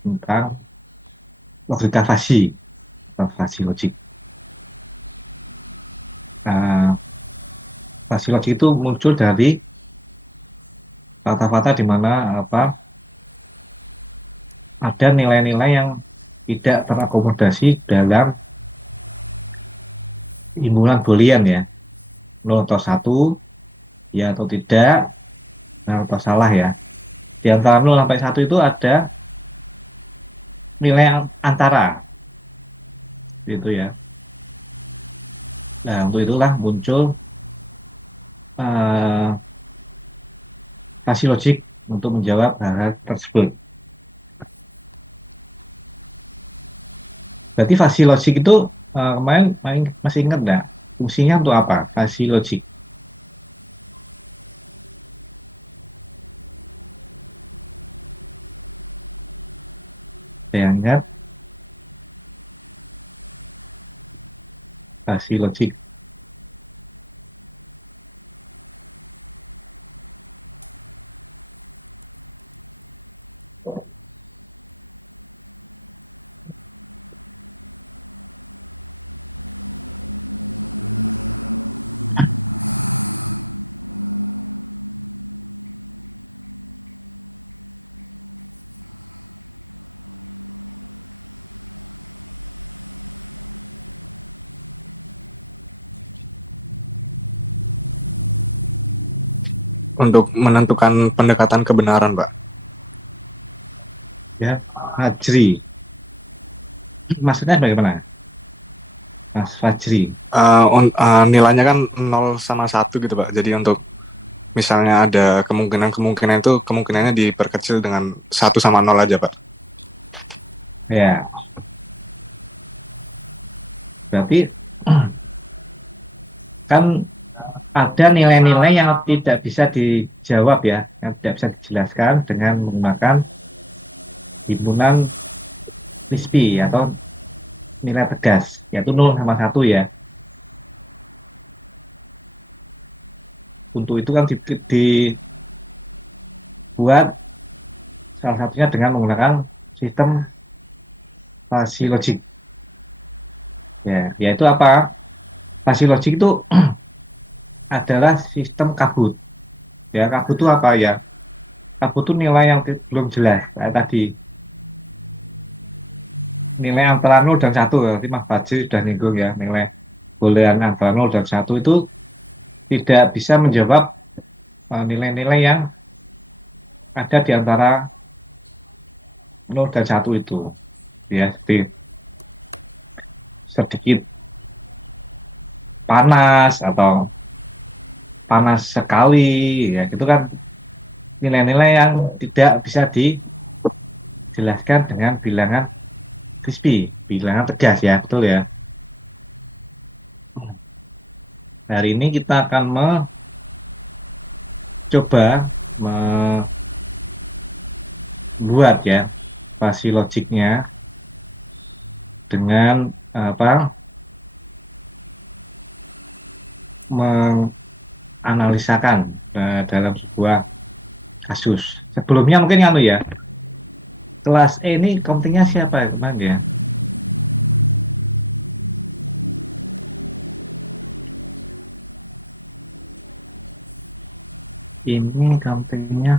tentang logika fasi atau fasi logik. Nah, fasi logik itu muncul dari kata-kata di mana apa ada nilai-nilai yang tidak terakomodasi dalam imbulan Boolean ya, nol atau satu, ya atau tidak, benar atau salah ya. Di antara 0 sampai satu itu ada nilai antara, gitu ya. Nah, untuk itulah muncul eh, fasi logik untuk menjawab hal-hal tersebut. Berarti fasi logik itu kemarin masih ingat nggak? Fungsinya untuk apa? Fasi logik. Saya ingat fasi logik. Untuk menentukan pendekatan kebenaran, Pak. Ya, Fajri. Maksudnya bagaimana? Mas Fajri. Nilainya kan nol sama satu gitu, Pak. Jadi untuk misalnya ada kemungkinan-kemungkinan itu kemungkinannya diperkecil dengan satu sama nol aja, Pak. Ya, berarti kan ada nilai-nilai yang tidak bisa dijawab ya, yang tidak bisa dijelaskan dengan menggunakan himpunan crispy atau nilai tegas, yaitu nol sama satu ya. Untuk itu kan dibuat salah satunya dengan menggunakan sistem fuzzy logic. Ya, yaitu apa? Fuzzy logic itu adalah sistem kabut. Ya, kabut itu apa ya? Kabut itu nilai yang belum jelas. Kayak tadi nilai antara 0 dan 1. Nanti Mas Fajri sudah nyinggung ya, nilai boolean antara 0 dan 1 itu tidak bisa menjawab nilai-nilai yang ada di antara 0 dan 1 itu. Ya, sedikit panas atau panas sekali ya itu kan nilai-nilai yang tidak bisa dijelaskan dengan bilangan crispy, bilangan tegas ya, betul ya. Hari ini kita akan mencoba membuat ya fasi logiknya dengan apa menganalisakan dalam sebuah kasus. Sebelumnya mungkin kan ya, kelas E ini countingnya siapa ya teman ya? Ini countingnya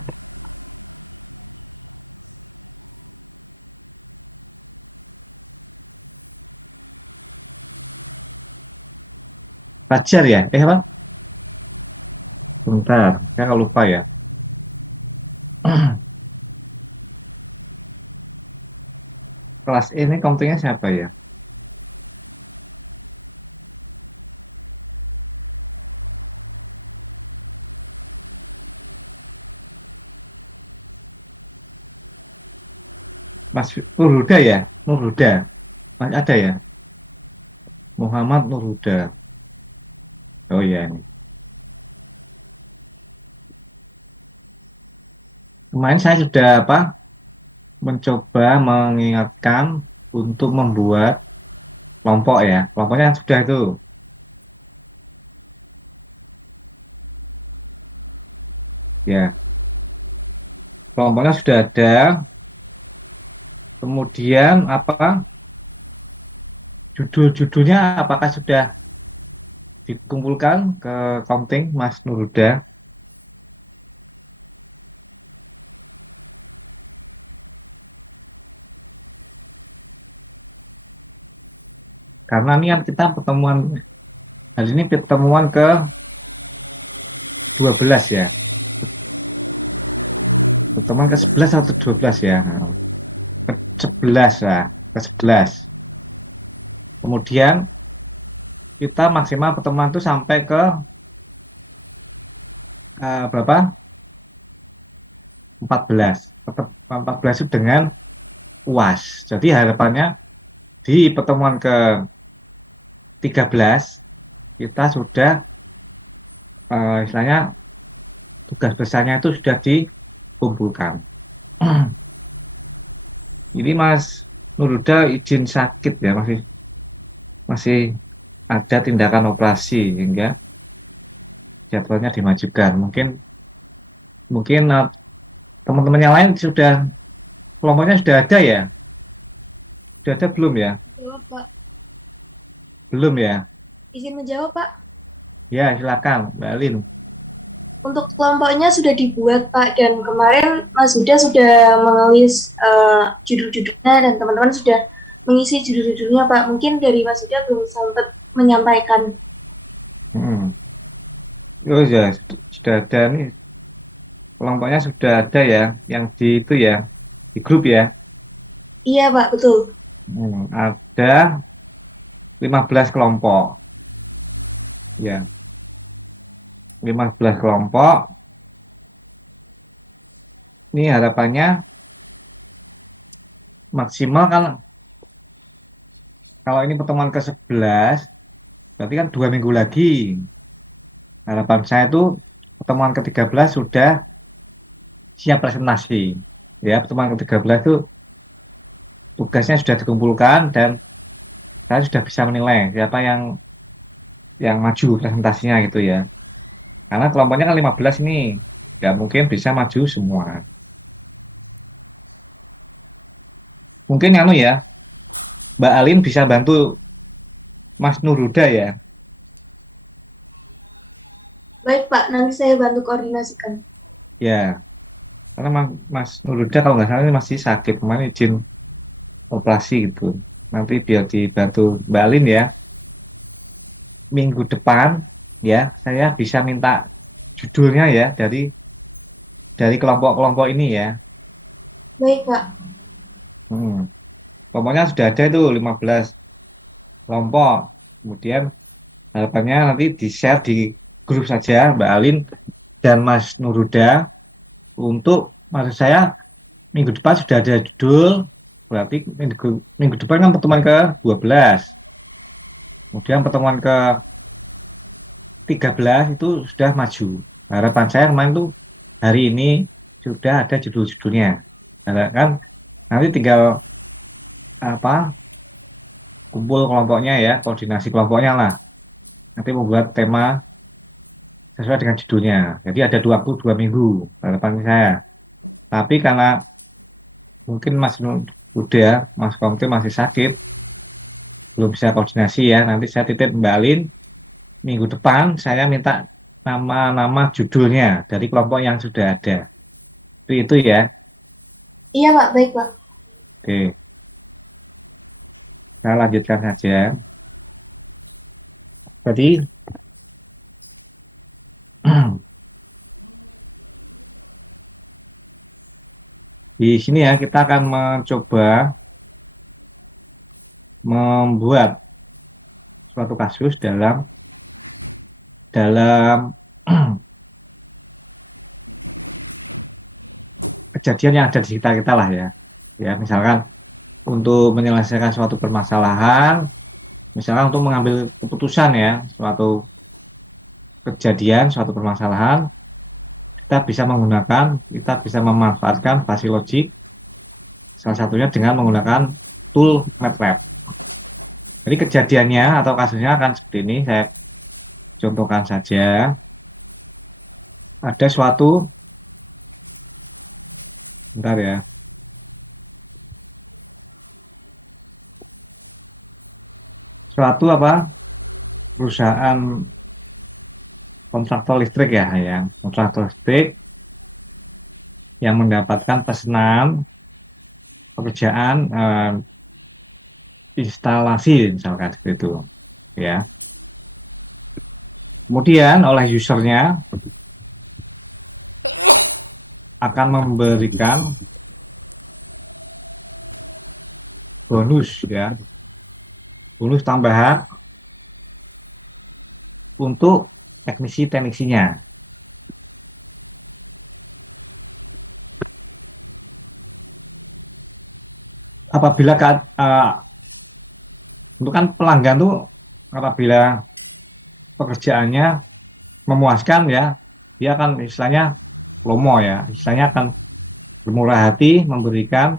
Fajar ya? Apa? Bentar, saya lupa ya. Kelas E ini countingnya siapa ya? Mas Nurhuda ya? Nurhuda. Mas ada ya? Muhammad Nurhuda. Oh ya. Kemarin saya sudah apa? Mencoba mengingatkan untuk membuat kelompok ya. Kelompoknya sudah itu. Ya, kelompoknya sudah ada. Kemudian apa judul-judulnya apakah sudah dikumpulkan ke counting Mas Nuruda? Karena ini kan kita pertemuan hari ini pertemuan ke 12 ya. Pertemuan ke 11 atau 12 ya? Ke 11 lah, ke 11. Kemudian kita maksimal pertemuan itu sampai ke berapa? 14. 14 itu dengan UAS. Jadi harapannya di pertemuan ke 13 kita sudah istilahnya tugas besarnya itu sudah dikumpulkan. Ini Mas Nuruda izin sakit ya, masih masih ada tindakan operasi hingga jadwalnya dimajukan. Mungkin mungkin teman-teman yang lain sudah kelompoknya sudah ada ya? Sudah ada belum ya? Jawab, Pak. Belum ya? Izin menjawab, Pak. Ya, silakan, Mbak Alin. Untuk kelompoknya sudah dibuat, Pak, dan kemarin Mas Huda sudah menulis judul-judulnya dan teman-teman sudah mengisi judul-judulnya, Pak. Mungkin dari Mas Huda belum sempat menyampaikan. Oh ya, sudah ada nih. Kelompoknya sudah ada ya, yang di itu ya, di grup ya. Iya, Pak, betul. Ada 15 kelompok. Ya, 15 kelompok. Ini harapannya maksimal kalau ini pertemuan ke-11, berarti kan 2 minggu lagi. Harapan saya itu pertemuan ke-13 sudah siap presentasi. Ya, pertemuan ke-13 itu tugasnya sudah dikumpulkan dan saya sudah bisa menilai siapa yang maju presentasinya gitu ya. Karena kelompoknya kan 15 nih, nggak mungkin bisa maju semua. Mungkin ya, Mbak Alin bisa bantu Mas Nuruda ya. Baik, Pak, nanti saya bantu koordinasikan. Ya, karena Mas Nuruda kalau nggak salah ini masih sakit, kemarin izin operasi gitu. Nanti biar dibantu Mbak Alin ya. Minggu depan ya, saya bisa minta judulnya ya dari kelompok-kelompok ini ya. Baik, Pak. Kelompoknya sudah ada itu 15 kelompok. Kemudian harapannya nanti di-share di grup saja Mbak Alin dan Mas Nuruda untuk maksud saya minggu depan sudah ada judul, berarti minggu depan kan pertemuan ke-12. Kemudian pertemuan ke-13 itu sudah maju. Harapan saya kemarin itu hari ini sudah ada judul-judulnya. Nah, kan nanti tinggal apa kumpul kelompoknya ya, koordinasi kelompoknya lah. Nanti membuat tema sesuai dengan judulnya. Jadi ada waktu 2 minggu harapan saya. Tapi karena mungkin Mas Komte masih sakit, belum bisa koordinasi ya. Nanti saya titip Mbak Alin, minggu depan saya minta nama-nama judulnya dari kelompok yang sudah ada. Itu ya. Iya, Pak. Baik, Pak. Oke. Saya lanjutkan saja. Jadi di sini ya kita akan mencoba membuat suatu kasus dalam kejadian yang ada di sekitar kita lah ya. Ya, misalkan untuk menyelesaikan suatu permasalahan, misalkan untuk mengambil keputusan ya, suatu kejadian, suatu permasalahan, kita bisa memanfaatkan fasi logik, salah satunya dengan menggunakan tool MATLAB. Jadi kejadiannya atau kasusnya akan seperti ini, saya contohkan saja. Ada suatu, bentar ya. suatu perusahaan kontraktor listrik ya kontraktor listrik yang mendapatkan pesanan pekerjaan instalasi misalkan seperti itu ya. Kemudian oleh usernya akan memberikan bonus ya, bonus tambahan untuk teknisinya. Apabila untuk kan pelanggan tuh apabila pekerjaannya memuaskan ya, dia akan istilahnya lomo ya, istilahnya akan bermurah hati memberikan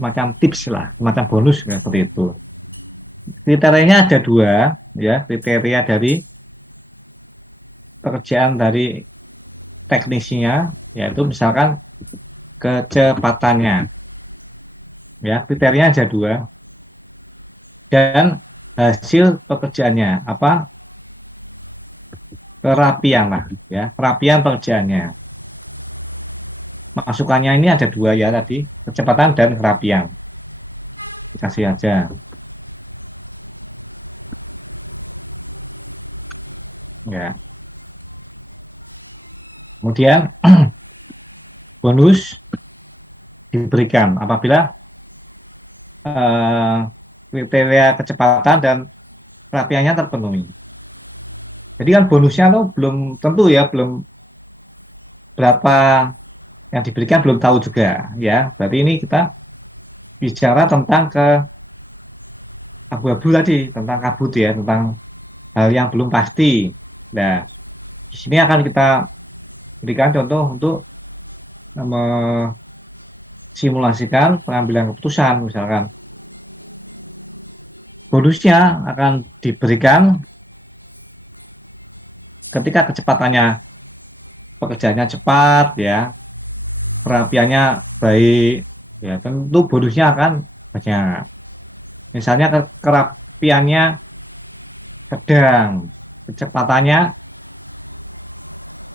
macam tips lah, macam bonus ya, seperti itu. Kriterianya ada dua ya, kriteria dari pekerjaan dari teknisinya, yaitu misalkan kecepatannya ya, kriterianya ada dua, dan hasil pekerjaannya kerapian lah ya, kerapian pekerjaannya. Masukannya ini ada dua ya tadi, kecepatan dan kerapian. Kasih aja ya. Kemudian bonus diberikan apabila kriteria kecepatan dan kerapiannya terpenuhi. Jadi kan bonusnya tuh belum tentu ya, belum berapa yang diberikan belum tahu juga ya. Berarti ini kita bicara tentang abu-abu tadi, tentang kabut ya, tentang hal yang belum pasti. Nah, ini akan kita berikan contoh untuk simulasikan pengambilan keputusan. Misalkan bonusnya akan diberikan ketika kecepatannya, pekerjaannya cepat ya, kerapiannya baik ya, tentu bonusnya akan banyak. Misalnya kerapiannya sedang, kecepatannya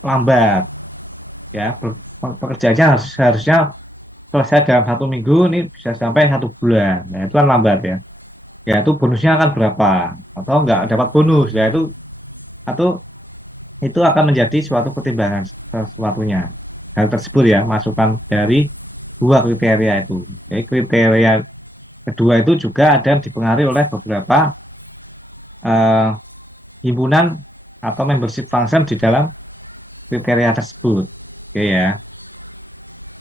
lambat ya, pekerjaannya harusnya selesai dalam 1 minggu, ini bisa sampai 1 bulan, nah itu kan lambat ya. Ya itu bonusnya akan berapa, atau nggak dapat bonus ya, itu akan menjadi suatu pertimbangan sesuatunya. Hal tersebut ya, masukan dari dua kriteria itu. Jadi kriteria kedua itu juga ada dipengaruhi oleh beberapa himpunan atau membership function di dalam kriteria tersebut. Oke ya.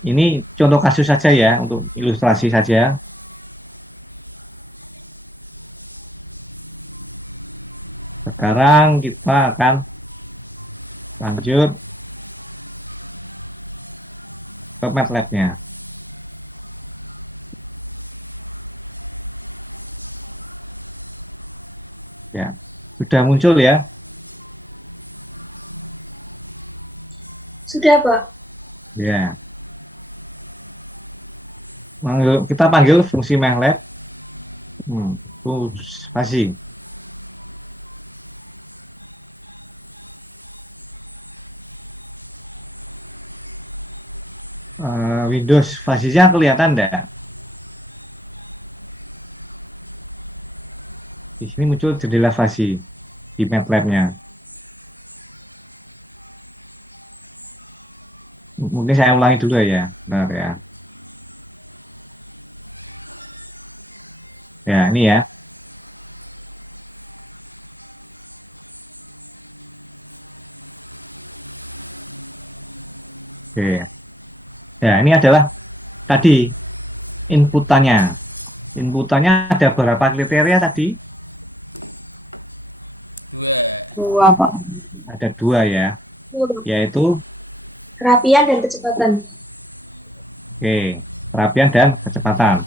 Ini contoh kasus saja ya, untuk ilustrasi saja. Sekarang kita akan lanjut ke MATLAB-nya. Ya, sudah muncul ya. Sudah, Pak. Ya. Kita panggil fungsi MATLAB spasi. Windows spasinya kelihatan enggak? Di sini muncul jendela spasi di MATLAB-nya. Mungkin saya ulangi dulu ya, benar ya. Ya, ini ya. Oke. Ya, ini adalah tadi inputannya. Inputannya ada berapa kriteria tadi? Dua, Pak. Ada dua ya, yaitu Kerapian dan kecepatan. kerapian dan kecepatan.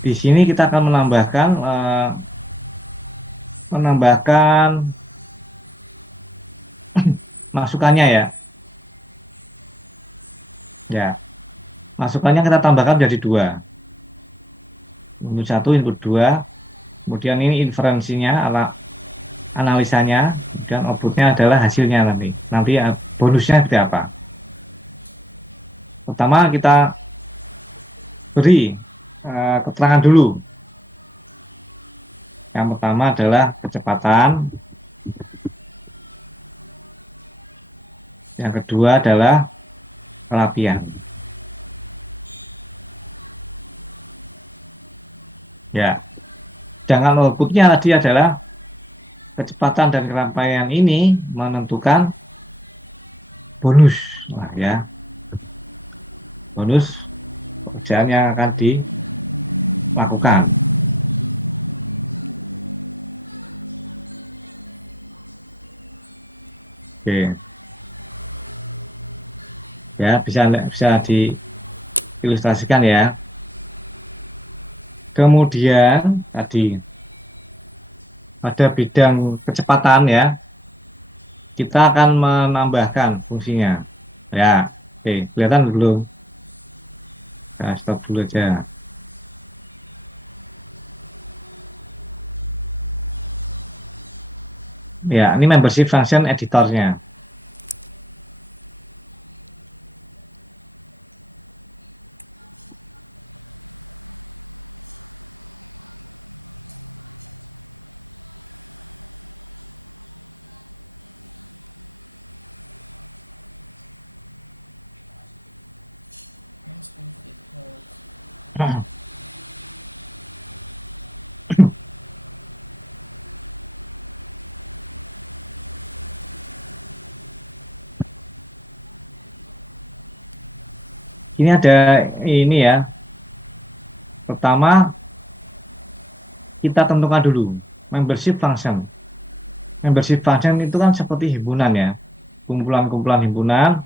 Di sini kita akan menambahkan masukannya ya. Ya, masukannya kita tambahkan jadi dua. Input 1, input 2. kemudian ini inferensinya, analisanya, dan outputnya adalah hasilnya nanti bonusnya seperti apa. Pertama kita beri keterangan dulu. Yang pertama adalah kecepatan, yang kedua adalah kerapian. Ya, sedangkan outputnya tadi adalah kecepatan dan keramaian ini menentukan bonus, ya, bonus pekerjaan yang akan dilakukan. Oke, ya bisa diilustrasikan ya. Kemudian tadi pada bidang kecepatan ya, kita akan menambahkan fungsinya. Ya, oke, kelihatan belum? Saya stop dulu aja. Ya, ini membership function editornya. Ini ada ini ya. Pertama kita tentukan dulu membership function. Membership function itu kan seperti himpunan ya, kumpulan-kumpulan himpunan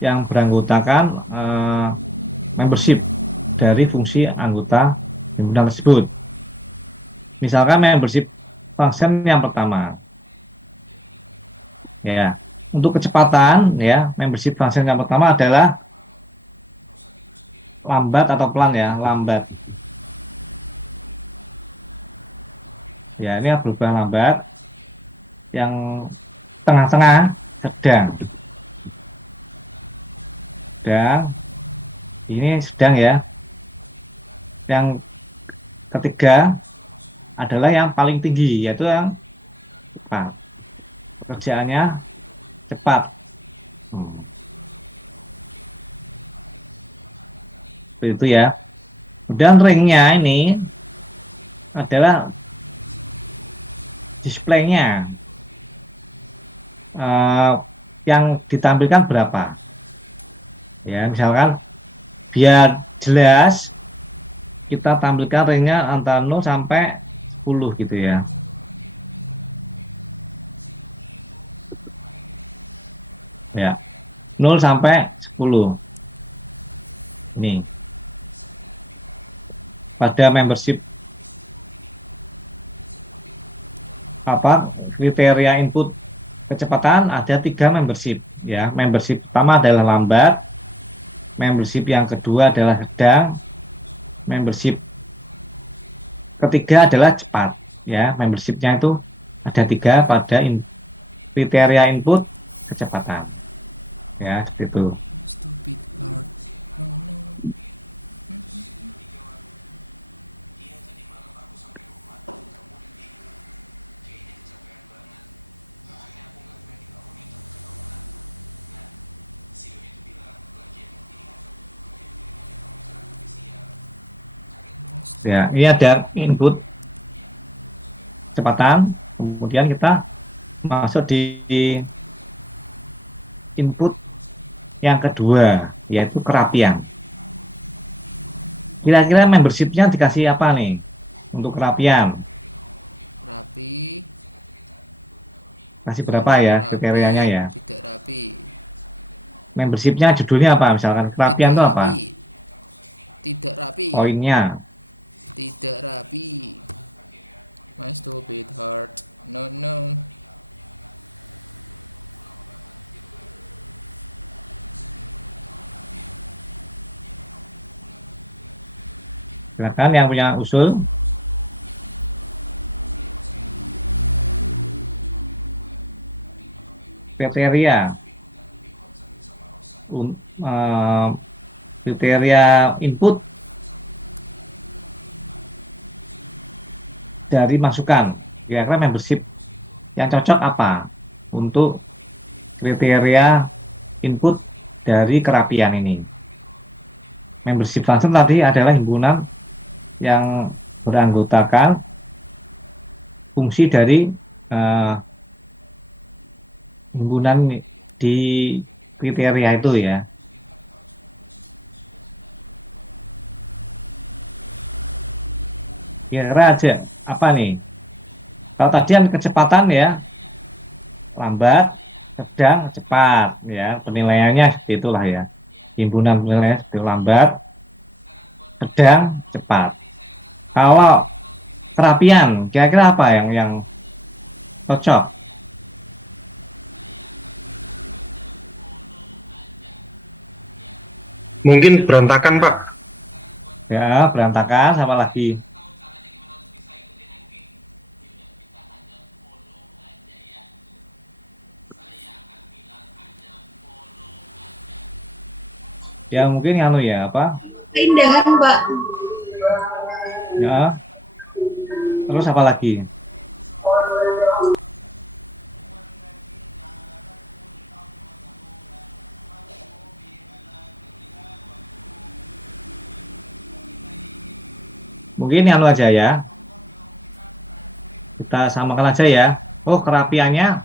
yang beranggotakan membership dari fungsi anggota himpunan tersebut. Misalkan membership function yang pertama, ya, untuk kecepatan ya, membership function yang pertama adalah lambat atau pelan ya, lambat. Ya, ini berubah lambat. Yang tengah-tengah sedang. Ini sedang ya. Yang ketiga adalah yang paling tinggi, yaitu yang cepat. Pekerjaannya cepat. Seperti itu ya. Kemudian ringnya ini adalah displaynya, yang ditampilkan berapa. Ya, misalkan biar jelas kita tampilkan ringnya antara 0 sampai 10 gitu ya. Ya, 0 sampai 10. Ini pada membership kriteria input kecepatan ada 3 membership ya. Membership pertama adalah lambat, membership yang kedua adalah sedang, membership ketiga adalah cepat ya. Membershipnya itu ada 3 pada kriteria input kecepatan ya, itu. Stupid hard. No. Ya, ini ada input kecepatan, kemudian kita masuk di input yang kedua, yaitu kerapian. Kira-kira membershipnya dikasih apa nih untuk kerapian? Rapi. Kasih berapa ya kriterianya ya? Tidak rapi. Membershipnya judulnya apa? Misalkan kerapian itu apa? Tidak rapi. Poinnya. Tidak rapi. My stupid heart. No. Silakan yang punya usul. kriteria un- eh, kriteria input dari masukan. Kira-kira membership yang cocok apa untuk kriteria input dari kerapian ini. Membership function tadi adalah himpunan yang beranggotakan fungsi dari eh, himpunan di kriteria itu ya. Kira-kira aja apa nih? Kalau tadi kan kecepatan ya, lambat, sedang, cepat ya. Penilaiannya itulah ya. Himpunan penilaian itu lambat, sedang, cepat. Kalau kerapian, kira-kira apa yang cocok? Mungkin berantakan, Pak. Ya, berantakan sama lagi. Ya mungkin anu ya apa? Keindahan, Pak. Ya, terus apa lagi? Mungkin anu aja ya. Kita samakan aja ya. Oh, kerapiannya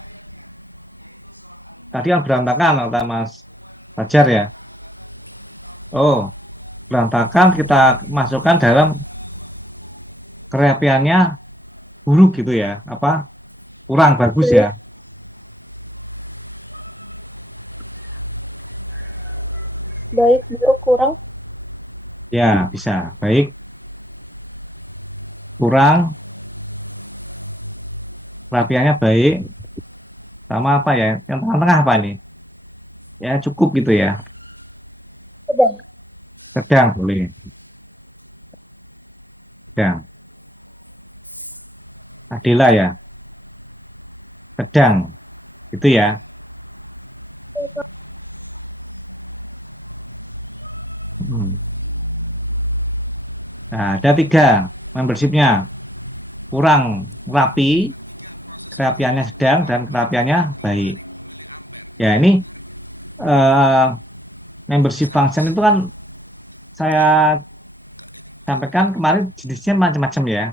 tadi kan berantakan kata Mas Fajar ya. Oh, berantakan kita masukkan dalam kerapiannya buruk gitu ya. Apa? Kurang bagus ya. Baik, buruk, kurang. Ya, bisa. Baik, kurang, kerapiannya baik. Sama apa ya? Yang tengah-tengah apa nih? Ya, cukup gitu ya. Sedang. Sedang boleh. Sedang. Adila ya. Sedang. Itu ya. Hmm. Nah, ada 3 membershipnya. Kurang rapi, kerapiannya sedang, dan kerapiannya baik. Ya, ini eh, membership function itu kan saya sampaikan kemarin jenisnya macam-macam ya.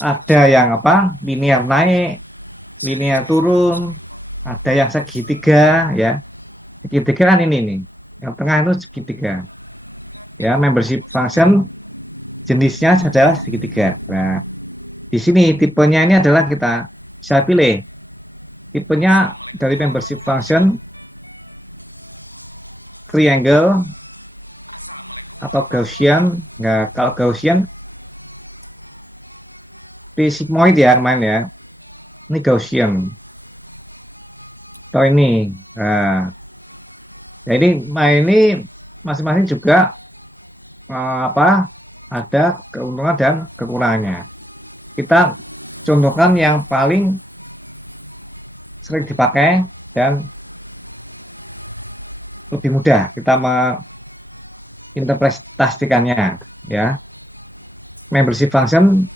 Ada yang apa? Linear naik, linear turun, ada yang segitiga ya. Segitiga kan ini nih. Yang tengah itu segitiga. Ya, membership function jenisnya adalah segitiga. Nah, di sini tipenya ini adalah kita bisa pilih tipenya dari membership function triangle atau Gaussian. Nah, kalau Gaussian di sigmoid ya kemarin ya. Ini Gaussian. Atau ini. Nah, jadi ini masing-masing juga apa ada keuntungan dan kekurangannya. Kita contohkan yang paling sering dipakai dan lebih mudah kita menginterpretasikannya ya. Membership function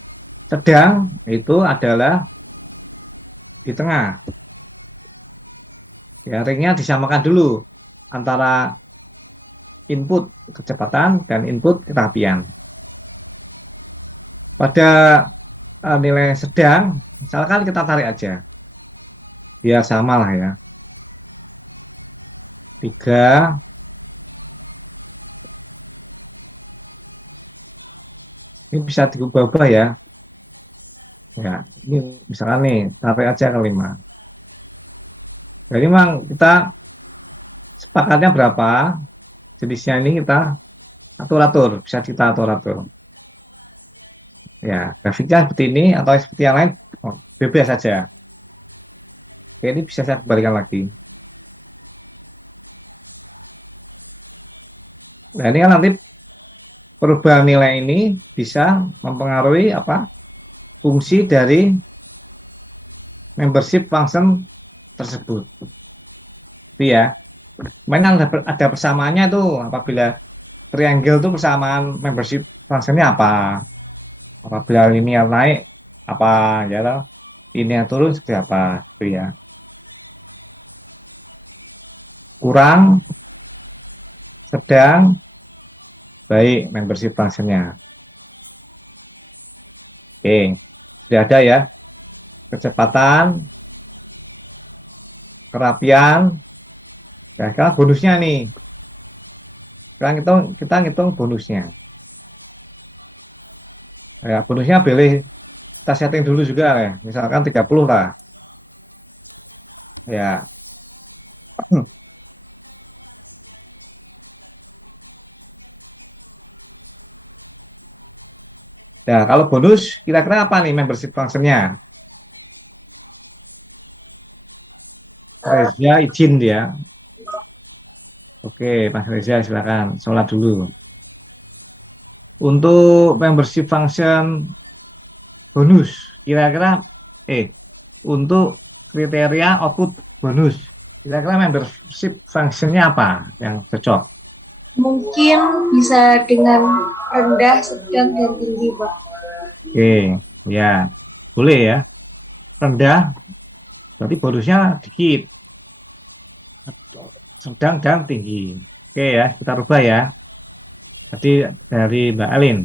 sedang itu adalah di tengah ya, ringnya disamakan dulu antara input kecepatan dan input kerapian. Pada nilai sedang misalkan kita tarik aja biar sama lah ya, 3. Ini bisa diubah-ubah ya. Ya, ini misalkan nih tarik aja ke 5. Jadi memang kita sepakatnya berapa jenisnya, ini kita atur-atur, bisa kita atur-atur ya. Grafiknya seperti ini atau seperti yang lain bebas saja. Oke, ini bisa saya kembalikan lagi. Nah, ini kan nanti perubahan nilai ini bisa mempengaruhi apa fungsi dari membership function tersebut. Itu ya. Kemarin ada persamaannya tuh, apabila triangle tuh persamaan membership functionnya apa? Apabila linear naik apa ya loh? Linear turun seperti apa? Itu ya. Kurang, sedang, baik membership functionnya. Oke, sudah ada ya. Kecepatan, kerapian. Nah, sekarang bonusnya nih. Sekarang kita ngitung bonusnya. Ya, bonusnya boleh kita setting dulu juga ya. Misalkan 30 lah. Ya. Nah, kalau bonus kira-kira apa nih membership functionnya? Reza izin dia. Oke, Mas Reza silakan sholat dulu. Untuk membership function bonus, kira-kira untuk kriteria output bonus, kira-kira membership functionnya apa yang cocok? Mungkin bisa dengan rendah, sedang, dan tinggi, Pak. Oke, ya boleh ya. Rendah, berarti bonusnya dikit. Sedang dan tinggi. Oke ya, kita rubah ya. Tadi dari Mbak Alin.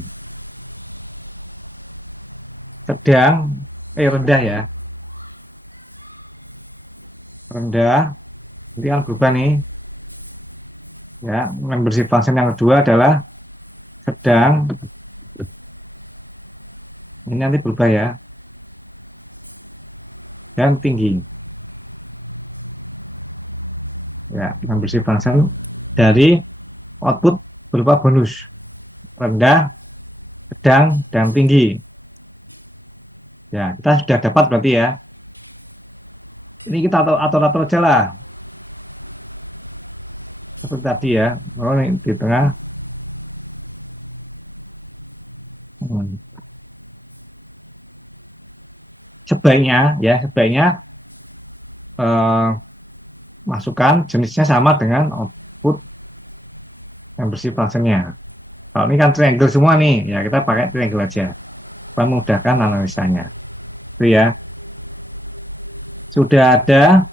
Sedang, rendah ya. Rendah, jadi kan berubah nih. Ya, membership function yang kedua adalah sedang. Ini nanti berubah ya. Dan tinggi. Ya, membership function dari output berupa bonus. Rendah, sedang, dan tinggi. Ya, kita sudah dapat berarti ya. Ini kita atur aja lah. Seperti tadi ya. Oh, ini di tengah. Sebaiknya masukkan jenisnya sama dengan output membership functionnya. Kalau ini kan triangle semua nih, ya kita pakai triangle aja, memudahkan analisanya. Itu ya. Sudah ada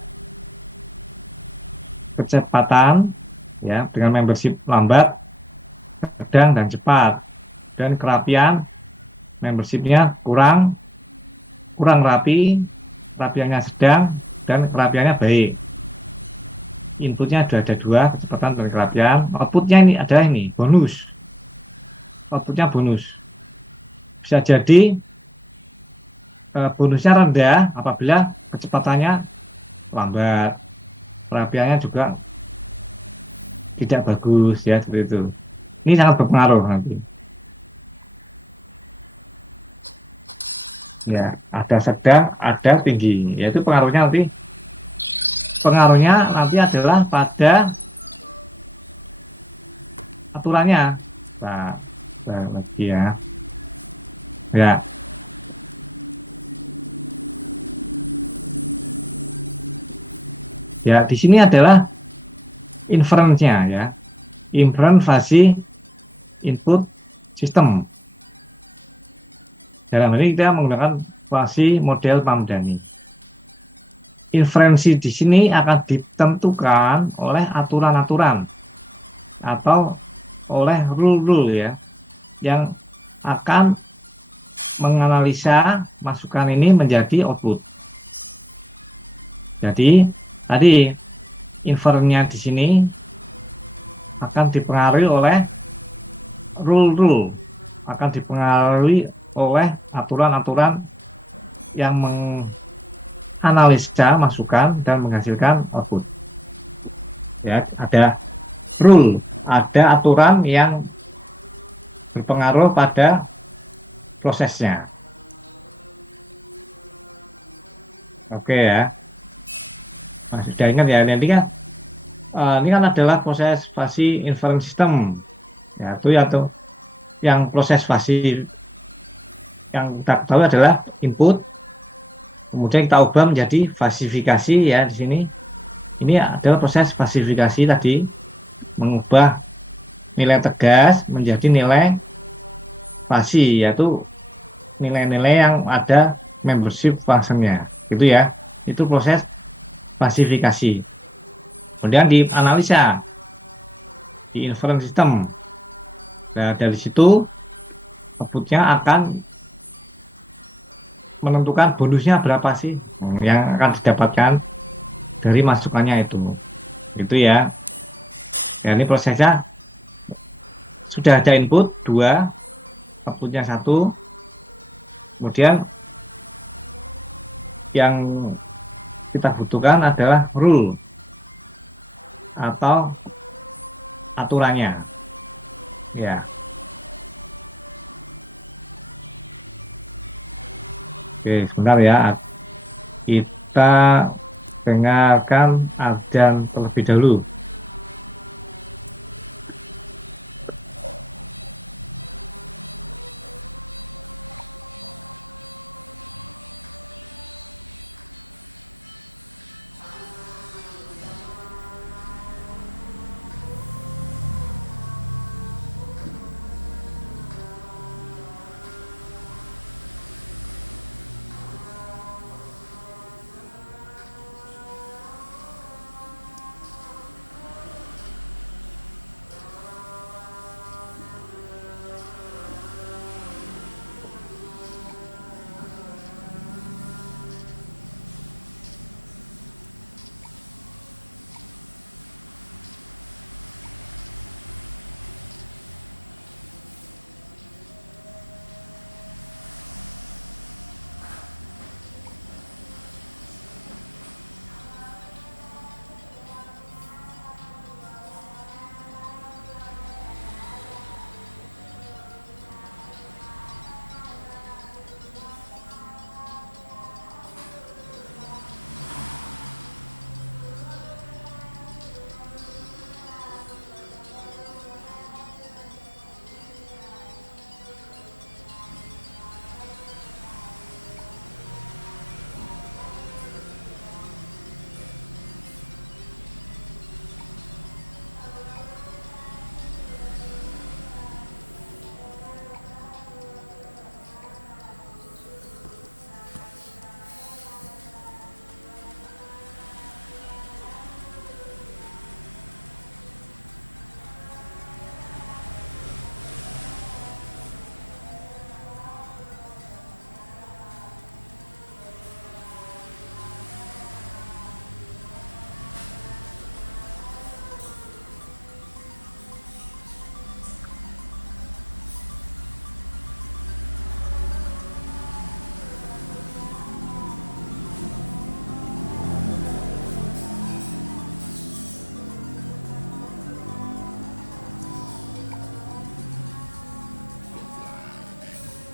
kecepatan ya dengan membership lambat, sedang, dan cepat, dan kerapian membershipnya kurang rapi, kerapiannya sedang, dan kerapiannya baik. Inputnya sudah ada dua, kecepatan dan kerapian. Outputnya ini adalah ini bonus. Outputnya bonus. Bisa jadi bonusnya rendah apabila kecepatannya lambat, kerapiannya juga tidak bagus ya, seperti itu. Ini sangat berpengaruh nanti. Ya, ada sedang, ada tinggi. Yaitu pengaruhnya nanti adalah pada aturannya. Nah, lagi ya. Ya. Ya, di sini adalah inference-nya ya. Inference fasi input system. Dalam ini kita menggunakan fasi model Pamdani. Inferensi di sini akan ditentukan oleh aturan-aturan atau oleh rule-rule ya, yang akan menganalisa masukan ini menjadi output. Jadi tadi inferensinya di sini akan dipengaruhi oleh rule-rule, akan dipengaruhi oleh aturan-aturan yang menganalisa masukan dan menghasilkan output. Ya, ada rule, ada aturan yang berpengaruh pada prosesnya. Oke ya. Nah, sudah ingat ya, nanti kan ini kan adalah proses fasi inference system. Ya, itu ya tuh. Yang proses fasi yang kita tahu adalah input, kemudian kita ubah menjadi fasifikasi ya di sini. Ini adalah proses fasifikasi tadi, mengubah nilai tegas menjadi nilai fasi, yaitu nilai-nilai yang ada membership functionnya, gitu ya. Itu proses fasifikasi. Kemudian di analisa, di inference system. Nah, dari situ outputnya akan menentukan bonusnya berapa sih yang akan didapatkan dari masukannya itu ya. Ya, ini prosesnya sudah ada input 2, outputnya 1, kemudian yang kita butuhkan adalah rule atau aturannya ya. Oke, sebentar ya, kita dengarkan adzan terlebih dahulu.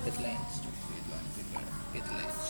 Headlines, headlines.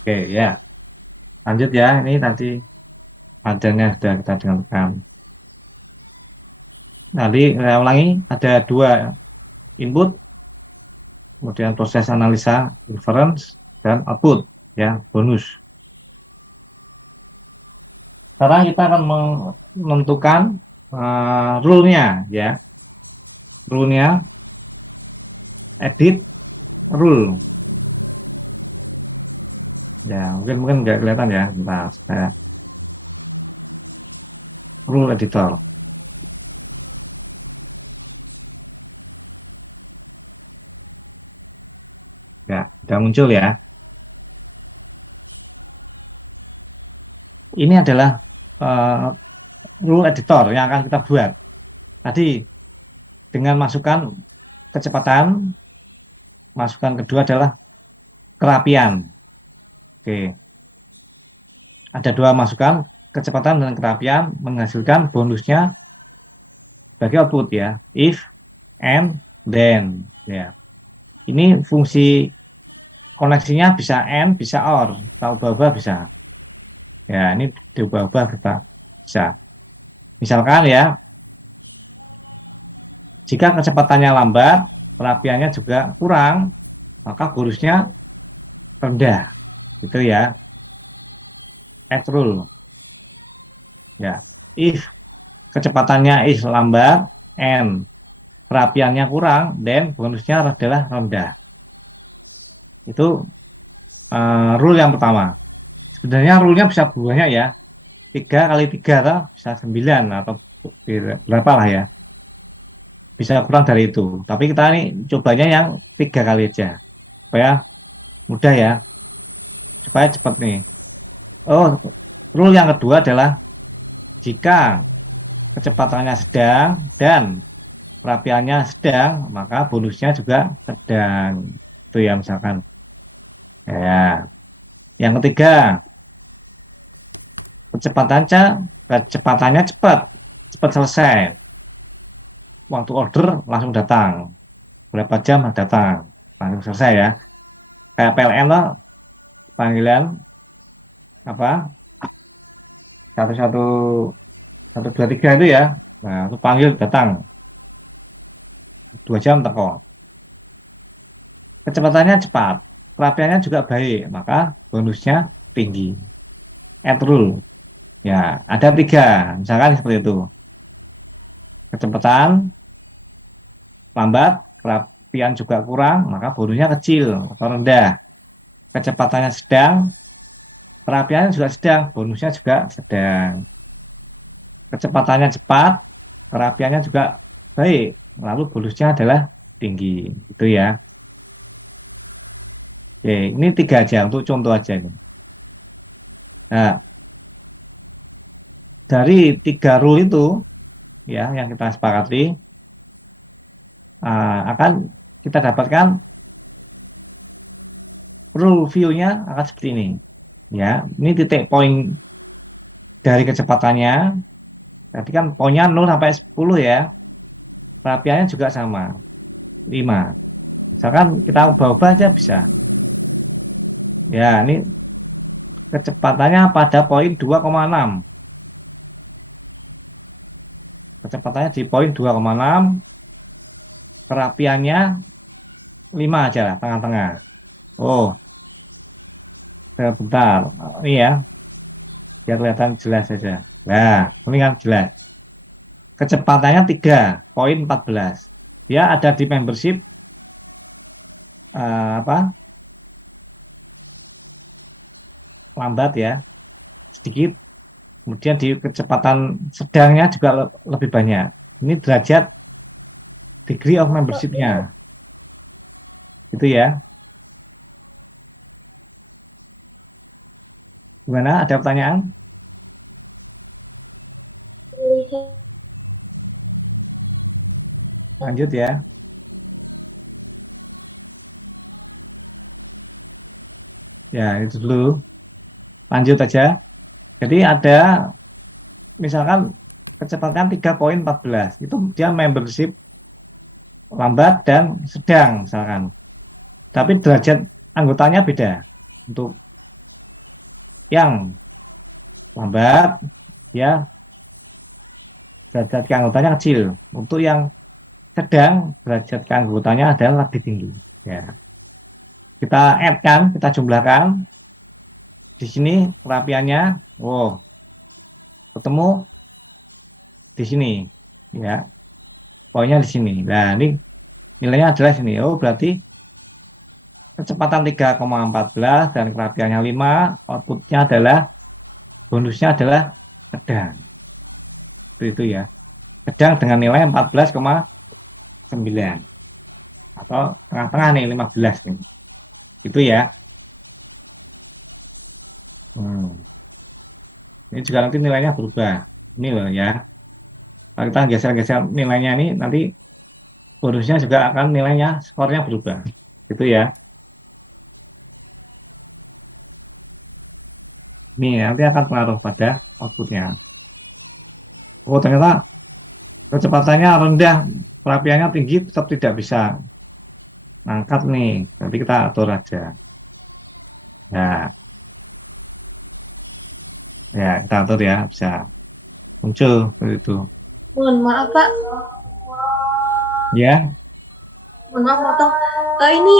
Oke ya, lanjut ya. Ini tadi materinya sudah kita dengarkan. Nanti saya ulangi, ada dua input, kemudian proses analisa, inference, dan output ya, bonus. Sekarang kita akan menentukan rule-nya ya. Rule-nya edit rule. Ya, mungkin nggak kelihatan ya. Bentar, saya rule editor. Ya, sudah muncul ya. Ini adalah rule editor yang akan kita buat. Tadi dengan masukan kecepatan, masukan kedua adalah kerapian. Oke. Ada dua masukan, kecepatan dan kerapian menghasilkan bonusnya sebagai output ya. If, and, then ya. Ini fungsi koneksinya bisa and, bisa or, atau ubah-ubah bisa. Ya, ini diubah-ubah kita bisa. Misalkan ya, jika kecepatannya lambat, kerapiannya juga kurang, maka bonusnya rendah. Gitu ya. Add rule. Ya, if kecepatannya is lambat and kerapiannya kurang, then bonusnya adalah rendah. Itu rule yang pertama. Sebenarnya rule-nya bisa berubahnya ya. 3 kali 3 atau bisa 9 atau berapa lah ya. Bisa kurang dari itu. Tapi kita ini cobanya yang 3 kali aja. Supaya mudah ya. Supaya cepat nih. Oh, rule yang kedua adalah jika kecepatannya sedang dan kerapiannya sedang, maka bonusnya juga sedang. Itu ya misalkan. Ya. Yang ketiga, kecepatannya cepat selesai. Waktu order langsung datang. Berapa jam datang, langsung selesai ya. Kayak PLN lah, panggilan apa? 1 1 1 2 3 itu ya. Nah, aku panggil datang 2 jam teko. Kecepatannya cepat, kerapiannya juga baik, maka bonusnya tinggi. Add rule. Ya, ada 3, misalkan seperti itu. Kecepatan lambat, kerapian juga kurang, maka bonusnya kecil atau rendah. Kecepatannya sedang, kerapiannya juga sedang, bonusnya juga sedang. Kecepatannya cepat, kerapiannya juga baik, lalu bonusnya adalah tinggi. Itu ya. Oke, ini 3 aja untuk contoh aja nih. Nah, dari 3 rule itu ya yang kita sepakati akan kita dapatkan rule view-nya akan seperti ini. Ya, ini titik poin dari kecepatannya. Tadi kan poinnya 0 sampai 10 ya. Kerapiannya juga sama. 5. Misalkan kita ubah-ubah aja bisa. Ya, ini kecepatannya pada poin 2,6. Kecepatannya di poin 2,6. Kerapiannya 5 aja, tengah-tengah. Oh, bentar. Ini ya, biar kelihatan jelas saja. Nah, ini kan jelas. Kecepatannya 3, poin 14. Dia ada di membership lambat ya, sedikit. Kemudian di kecepatan sedangnya juga lebih banyak. Ini derajat degree of membership-nya. Gitu ya. Gimana? Ada pertanyaan? Lanjut ya. Ya, itu dulu. Lanjut aja. Jadi ada misalkan kecepatan 3,14. Itu dia membership lambat dan sedang misalkan. Tapi derajat anggotanya beda untuk yang lambat, ya derajat keanggotaannya kecil. Untuk yang sedang, derajat keanggotaannya adalah lebih tinggi. Ya, kita add kan, kita jumlahkan di sini kerapiannya. Wow, ketemu di sini, ya. Poinnya di sini. Nah, ini nilainya adalah sini. Oh, berarti kecepatan 3,14 dan kerapiannya 5, outputnya adalah bonusnya adalah sedang. Itu ya. Sedang dengan nilai 14,9 atau tengah-tengah nih 15 nih. Itu ya. Ini juga nanti nilainya berubah. Ini loh ya. Kalau kita geser-geser nilainya ini nanti bonusnya juga akan nilainya skornya berubah. Itu ya. Ini nanti akan pengaruh pada outputnya. Oh, ternyata kecepatannya rendah, kerapiannya tinggi, tetap tidak bisa angkat nih. Nanti kita atur aja. Ya, ya kita atur ya, bisa muncul seperti itu. Mohon maaf Pak, Ya, mohon maaf potong. Ini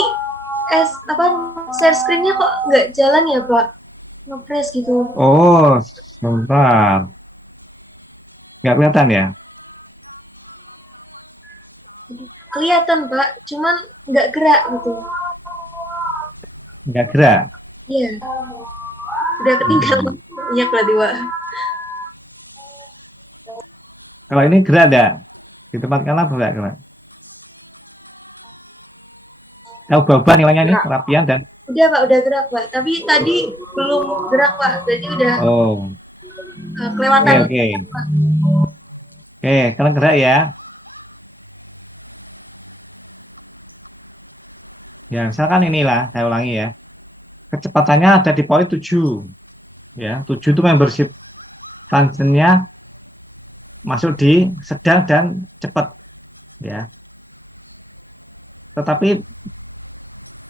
share screen-nya kok nggak jalan ya Pak? Nge-press gitu. oh, sebentar. Nggak kelihatan ya? Kelihatan Pak, cuman nggak gerak gitu. Nggak gerak. Iya, udah ketinggalan minyak berarti Pak. Kalau ini gerak ada di tempat kanan gerak gerak. Tahu berubah nilainya nih, kerapian dan Udah Pak, udah gerak Pak. Tapi tadi belum gerak Pak, berarti udah oh, kelewatan. oke. Oke, sekarang gerak ya. Ya, misalkan inilah, saya ulangi ya. Kecepatannya ada di poin 7. Ya, 7 itu membership tangentnya masuk di sedang dan cepat. Ya. Tetapi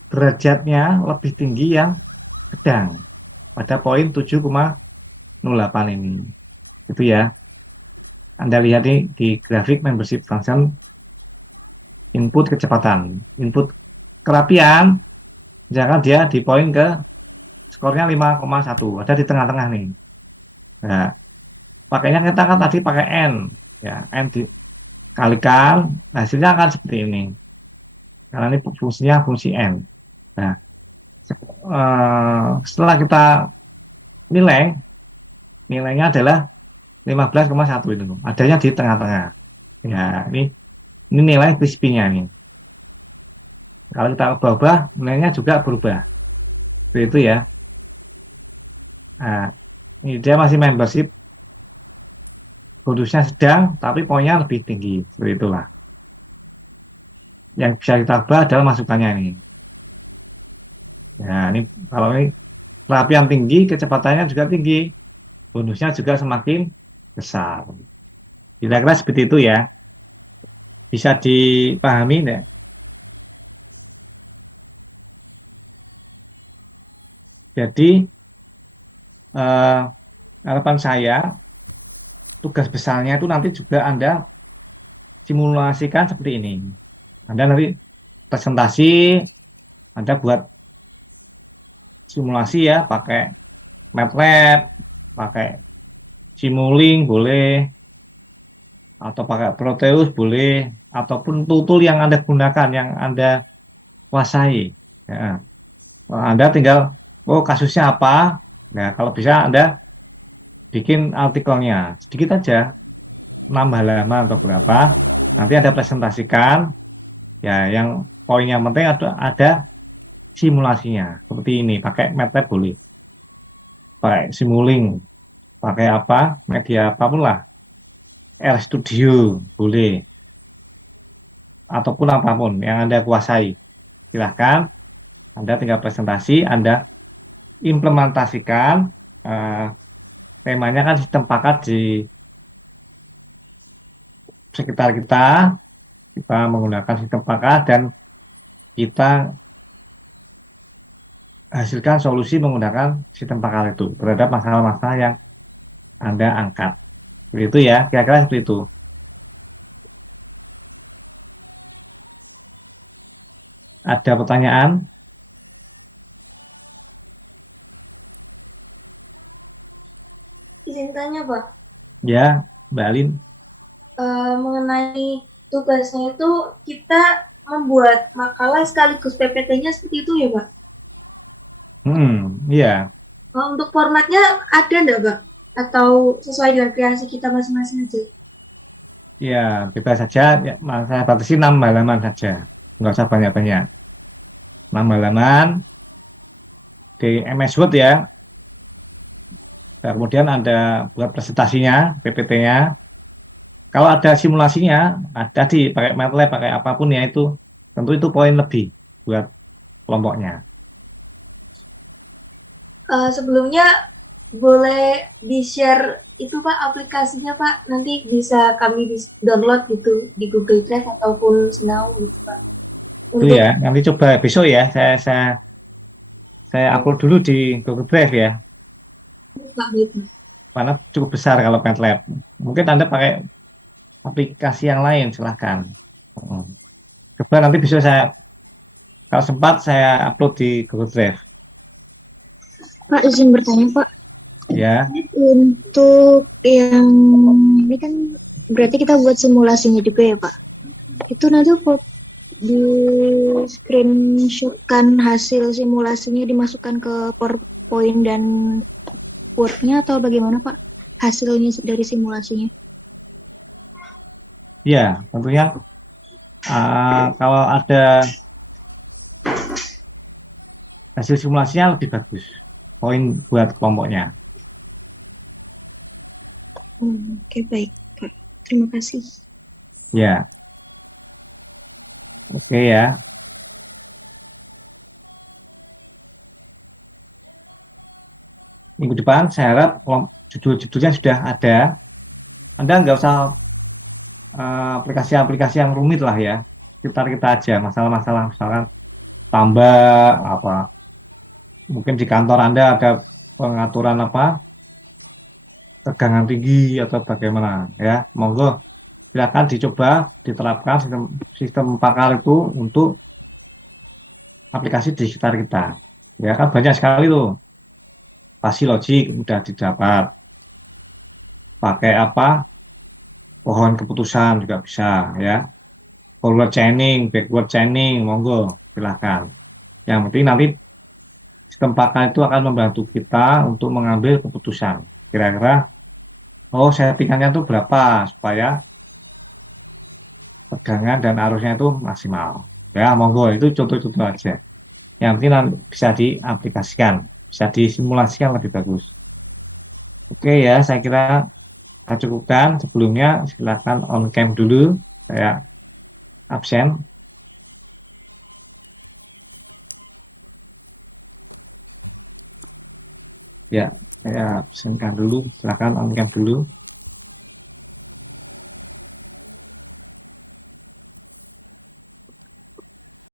derajatnya lebih tinggi yang sedang pada poin 7,08 ini. Itu ya. Anda lihat di grafik membership function input kecepatan, input kerapian, misalkan dia di poin ke skornya 5,1, ada di tengah-tengah nih. Nah, pakainya kita kan tadi pakai N, ya, N dikalikan, hasilnya akan seperti ini. Karena ini fungsinya fungsi N. Nah, setelah kita nilainya adalah 15,1 itu, adanya di tengah-tengah. Ya, ini nilai crispy-nya nih. Kalau kita ubah nilainya juga berubah. Seperti itu ya. Nah, ini dia masih membership, bonusnya sedang, tapi poinnya lebih tinggi. Seperti itulah. Yang bisa kita ubah adalah masukannya ini. Ya, ini kalau ini kerapian tinggi, kecepatannya juga tinggi, bonusnya juga semakin besar. Kira-kira seperti itu ya. Bisa dipahami enggak? Jadi harapan saya tugas besarnya itu nanti juga Anda simulasikan seperti ini. Anda nanti presentasi, Anda buat simulasi ya, pakai MATLAB, pakai Simulink boleh, atau pakai Proteus boleh, ataupun tool yang Anda gunakan, yang Anda kuasai. Ya. Anda tinggal, oh kasusnya apa? Nah, kalau bisa Anda bikin artikelnya sedikit aja, 6 halaman atau berapa, nanti Anda presentasikan. Ya, yang poin yang penting ada simulasinya seperti ini, pakai MATLAB boleh, pakai Simulink, pakai apa, media apapun lah, RStudio boleh, ataupun apapun yang Anda kuasai, silahkan. Anda tinggal presentasi, Anda implementasikan. Temanya kan sistem paket di sekitar kita menggunakan sistem paket, dan kita hasilkan solusi menggunakan sistem pakar itu terhadap masalah-masalah yang Anda angkat. Begitu ya, kira-kira seperti itu. Ada pertanyaan? Izin tanya Pak, Ya, Mbak Alin. mengenai tugasnya itu kita membuat makalah sekaligus PPT-nya seperti itu ya Pak? Iya. Untuk formatnya ada nggak Pak? Atau sesuai dengan kreasi kita masing-masing aja? Ya, bebas saja. Ya, saya batasi 6 halaman saja. Nggak usah banyak-banyak. 6 halaman di MS Word ya. Dan kemudian ada buat presentasinya, PPT-nya. Kalau ada simulasinya, ada di pakai MATLAB, pakai apapun ya itu, tentu itu poin lebih buat kelompoknya. Sebelumnya boleh di-share itu Pak aplikasinya Pak, nanti bisa kami download gitu di Google Drive ataupun Snow gitu Pak. Itu Untuk ya, nanti coba besok ya, saya upload dulu di Google Drive ya. Pak gitu. Mana cukup besar kalau MATLAB. Mungkin Anda pakai aplikasi yang lain, silahkan. Oh. Coba nanti besok kalau sempat saya upload di Google Drive. Pak, izin bertanya Pak, Ya, untuk yang ini kan berarti kita buat simulasinya juga ya Pak. Itu nanti kok di screenshotkan hasil simulasinya dimasukkan ke PowerPoint dan Word-nya atau bagaimana Pak hasilnya dari simulasinya? ya, tentunya kalau ada hasil simulasinya lebih bagus. Poin buat kelompoknya. Oke, baik Pak. Terima kasih. Ya, oke ya. Minggu depan saya harap judul-judulnya sudah ada. Anda nggak usah aplikasi-aplikasi yang rumit lah ya. Kita aja masalah-masalah misalkan tambah apa. Mungkin di kantor Anda ada pengaturan apa tegangan tinggi atau bagaimana ya. Monggo silakan dicoba diterapkan sistem pakar itu untuk aplikasi di sekitar kita. Ya kan banyak sekali tuh. Pasti logik udah didapat. Pakai apa? Pohon keputusan juga bisa ya. Forward chaining, backward chaining, monggo silahkan. Yang penting nanti sistem pakar itu akan membantu kita untuk mengambil keputusan. Kira-kira, oh settingannya itu berapa supaya tegangan dan arusnya itu maksimal. Ya monggo itu contoh-contoh aja. Yang penting nanti bisa diaplikasikan, bisa disimulasikan lebih bagus. Oke ya, saya kira kita cukupkan. Sebelumnya silahkan on cam dulu. Saya absen. Ya, saya absenkan dulu. Silahkan on cam dulu.